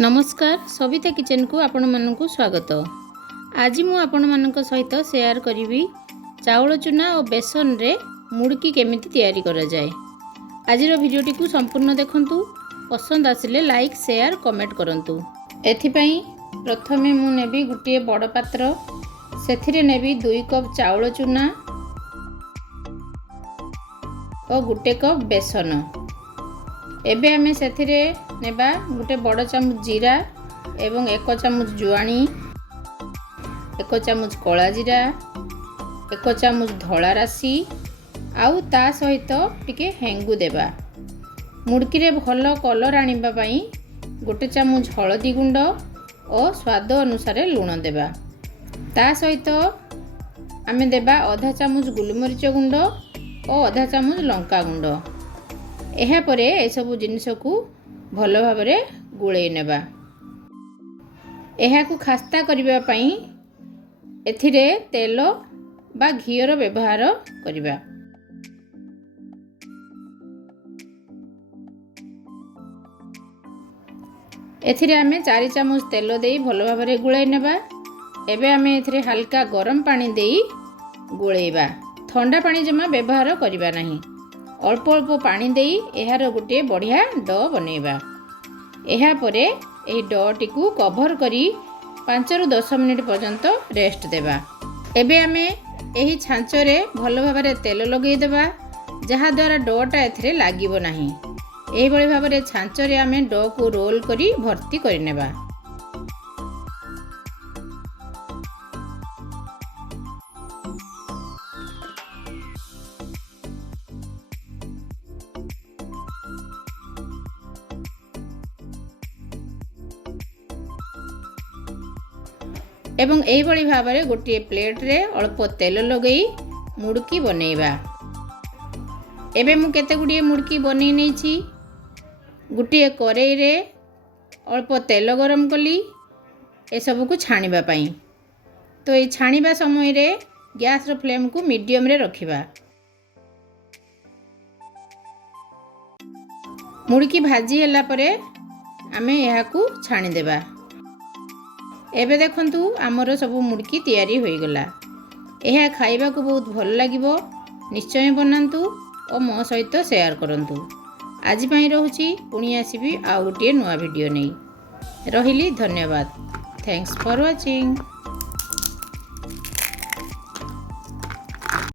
नमस्कार सविता किचन को आपण मानक स्वागत। आज मु आपण मानक सहित शेयर करी चाउल चूना और बेसन रे मुड़की केमिति तैयारी करा जाए। आज भिडियोटी को संपूर्ण देखंतु, पसंद आसिले लाइक शेयर कमेंट करंतु। एथिपई प्रथमे मु नेबी गुटिए बड़ पात्र, सेथिरे नेबी 2 कप चाउल चूना और गुटे कप बेसन। एबे आमे सेथिरे नेबा गुटे बड़ चामच जीरा एवं 1 चामच जुआणी, 1 चामच कला जीरा, 1 चामच धला राशि आउ ता सहित टिके हेंगु देबा। मुड़की रे भल कलर आनिबा पई गोटे चामच हळदी गुंड और स्वाद अनुसार लूण देबा। ता सहित आमे देबा आधा चामच गुलमरीच गुंड और आधा चामच लंका गुंड। एहा परे ए सब जिनिस को भल भाबरे गुळेई नेबा। एहा को खास्ता करिबा पई एथिरे तेल बा घीर व्यवहार करिबा। एथिरे आमे 4 चामच तेल देई भल भाबरे गुळेई नेबा। एबे आमे एथिरे हल्का गरम पानी देई गुळेइबा। ठंडा पानी जमा व्यवहार करिबा नहीं। अल्प अल्प पानी देई एहार गोटे बढ़िया ड बनेबा। एहा परे एही ड टिकू कवर करी 5 रु 10 मिनिट पर्यंत रेस्ट देबा। एबे आमे एही छांचरे भल भाबरे तेल लगेई देबा, जहा द्वारा डटा एथिरे लागिबो नाही। एही बळी भाबरे छांचरे आमे ड को रोल करी भर्ती करि नेबा। एवं एही बळी भाबरे गोटे प्लेट रे अल्प तेल लगेई मुड़की बनेइबा। एबे मु केते गुडिए मुड़की बनेई नेछि। गुटिए करेई रे अल्प तेल गरम कली ए सब को छाणीबा पई। तो ए छाणीबा समय रे गैस रो फ्लेम को मीडियम रे रखिबा। मुड़की भाजी होला परे आमे एहा को छाणी देबा। एबे देखंतु आमर सब मुड़की तैयारी होई गला। एहा खाइबा को बहुत भल लागिबो। निश्चय बनांतु और मो सहित शेयर करंतु। आज पई रहूची, पुणी आसीबी आ गोटे नुआ वीडियो नै। रहिली, धन्यवाद। Thanks for watching.